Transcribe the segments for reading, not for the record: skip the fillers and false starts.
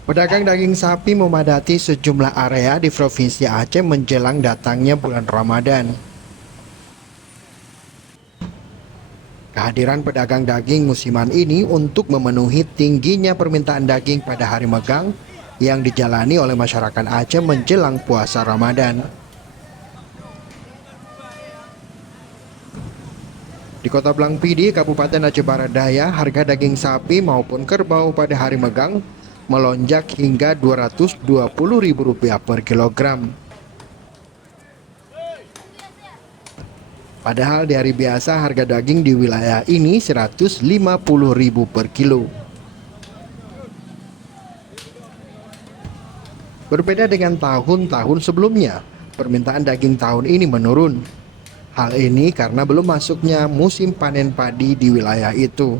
Pedagang daging sapi memadati sejumlah area di Provinsi Aceh menjelang datangnya bulan Ramadan. Kehadiran pedagang daging musiman ini untuk memenuhi tingginya permintaan daging pada hari megang yang dijalani oleh masyarakat Aceh menjelang puasa Ramadan. Di Kota Blangpidi, Kabupaten Aceh Barat Daya, harga daging sapi maupun kerbau pada hari megang melonjak hingga Rp220.000 per kilogram. Padahal di hari biasa harga daging di wilayah ini Rp150.000 per kilo. Berbeda dengan tahun-tahun sebelumnya, permintaan daging tahun ini menurun. Hal ini karena belum masuknya musim panen padi di wilayah itu.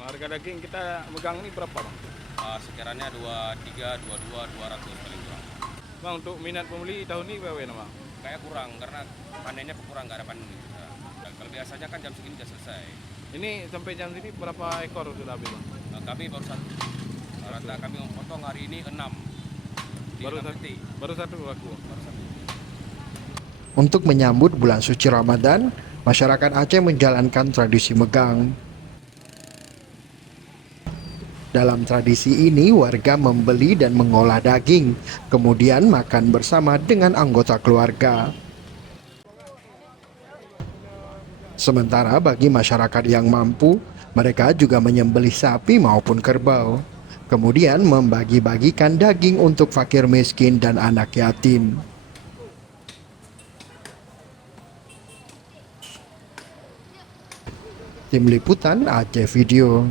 Harga daging kita megang ini berapa, Bang? Sekiranya 23, 22, 200 paling kurang. Bang, untuk minat pembeli tahun ini berapa, Bang? Kayak kurang karena panennya kurang, nggak ada panen. Kalau biasanya kan jam segini sudah selesai. Ini sampai jam sini berapa ekor sudah habis, Bang? Kami baru satu. Rata kami memotong hari ini 6. Baru satu laku. Untuk menyambut bulan suci Ramadan, masyarakat Aceh menjalankan tradisi megang. Dalam tradisi ini, warga membeli dan mengolah daging, kemudian makan bersama dengan anggota keluarga. Sementara bagi masyarakat yang mampu, mereka juga menyembelih sapi maupun kerbau, kemudian membagi-bagikan daging untuk fakir miskin dan anak yatim. Tim Liputan Aceh Video.